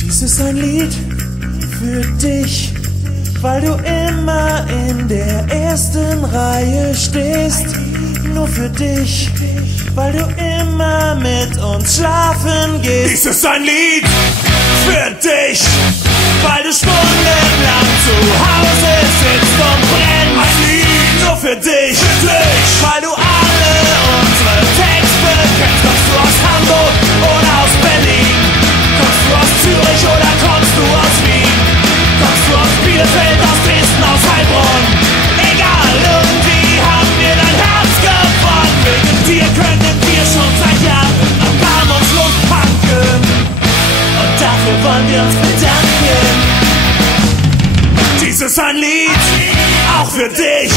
Dies ist ein Lied für dich, weil du immer in der ersten Reihe stehst. Nur für dich, weil du immer mit uns schlafen gehst. Dies ist ein Lied für dich, weil du stundenlang zu Hause sitzt und brennst. Ein Lied nur für dich, weil du alle unsere Texte kennst. Kommst du aus Hamburg oder aus Berlin? Kommst du aus Zürich oder kommst du aus Wien? Kommst du aus Bielefeld, aus Dresden, aus Heilbronn? Egal, irgendwie haben wir dein Herz gewonnen. Wegen dir können wir schon seit Jahren erbarmungslos packen. Und dafür wollen wir uns bedanken. Dies ist ein Lied, auch für dich,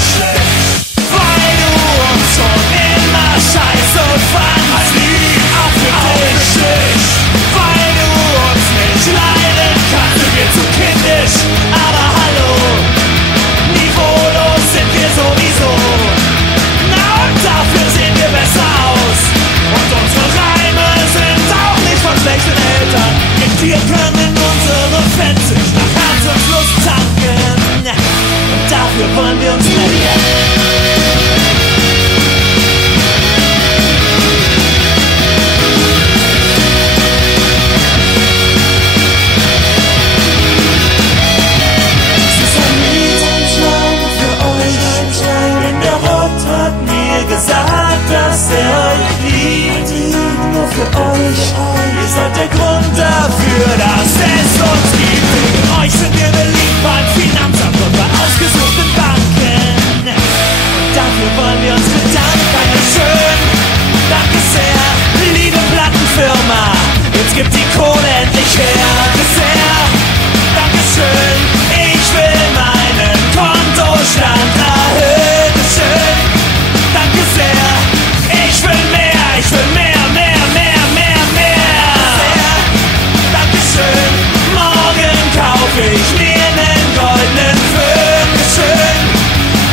weil du uns schon immer scheiße fandst. Ein Lied, auch für dich, weil du uns nicht leiden kannst. Sind wir zu kindisch, aber hallo, niveaulos sind wir sowieso. Na und dafür sehen wir besser aus. Und unsere Reime sind auch nicht von schlechten Eltern. Mit dir können unsere Fans sich nach Herzenslust tanken. Und dafür wollen wir uns melden. Dass er euch liebt, nur für euch. Ihr seid der Grund dafür, dass es uns gibt. Wegen euch sind wir beliebt beim Finanzamt und bei ausgesuchten Banken. Und dafür wollen wir uns bedanken. Dankeschön, danke sehr, liebe Plattenfirma. Jetzt gibt die Kohle endlich her. Danke sehr, Dankeschön. Ich will meinen Kontostand erhöhen. Schön, danke sehr. Ich will mehr, mehr, mehr, mehr, mehr. Dankeschön, morgen kauf ich mir nen goldenen Föhn. Schön,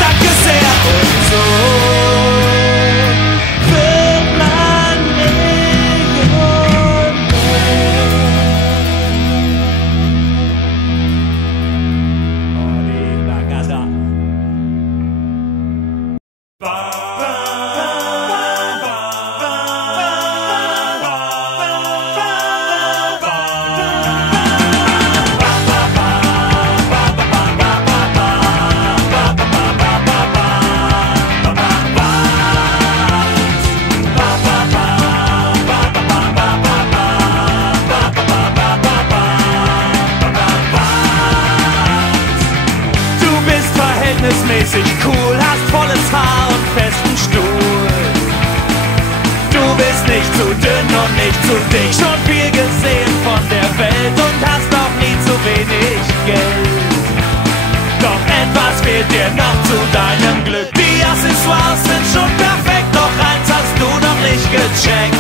danke sehr. Und so wird man Millionär. Oh, die Bagada. Verhältnismäßig cool, hast volles Haar und festen Stuhl. Du bist nicht zu dünn und nicht zu dick, schon viel gesehen von der Welt und hast auch nie zu wenig Geld. Doch etwas fehlt dir noch zu deinem Glück. Die Accessoires sind schon perfekt, doch eins hast du noch nicht gecheckt.